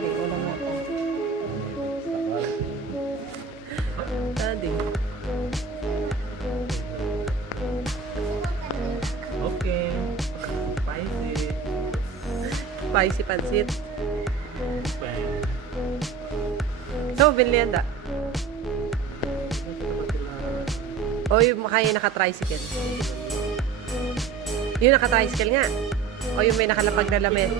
Daddy, ulam na po. Daddy. Okay. Spicy. Spicy pansit. Bang. So, binlianda. O yung kaya naka-tricycle. Yung naka-tricycle nga. O yung may nakalapag na lamen.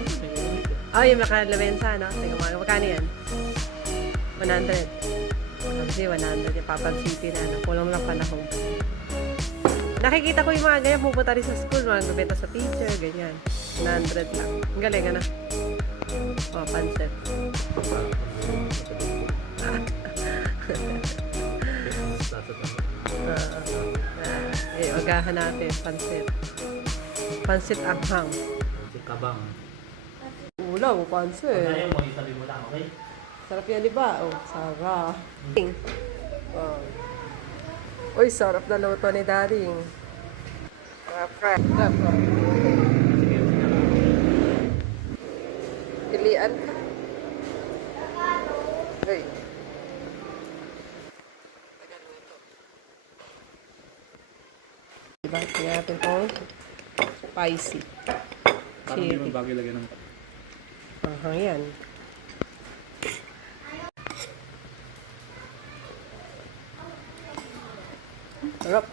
O yung nakalamensa, no? Tingnan mo, magkano yan? 100. Kasi 100 yung papansitin na, no? Kulang lang panahon. Nakikita ko yung mga ganyan, pupunta rin sa school, mga gabeta sa teacher, ganyan. 100 lang. Ang galing, ano? O, pansit. Agahan natin, pansit. Pansit anghang. Si Kabang. Ulam, pansit. Ayaw mo, itabi mo lang, okay? Sarap yan, di ba? Oh, sarap. Oh. Uy, sarap na luto ni Daddy. Sarap. Pilian ka. Uy. Diba? Tingnan natin itong spicy. Parang hindi mo bagay lagyan ng... Yan. Sarap.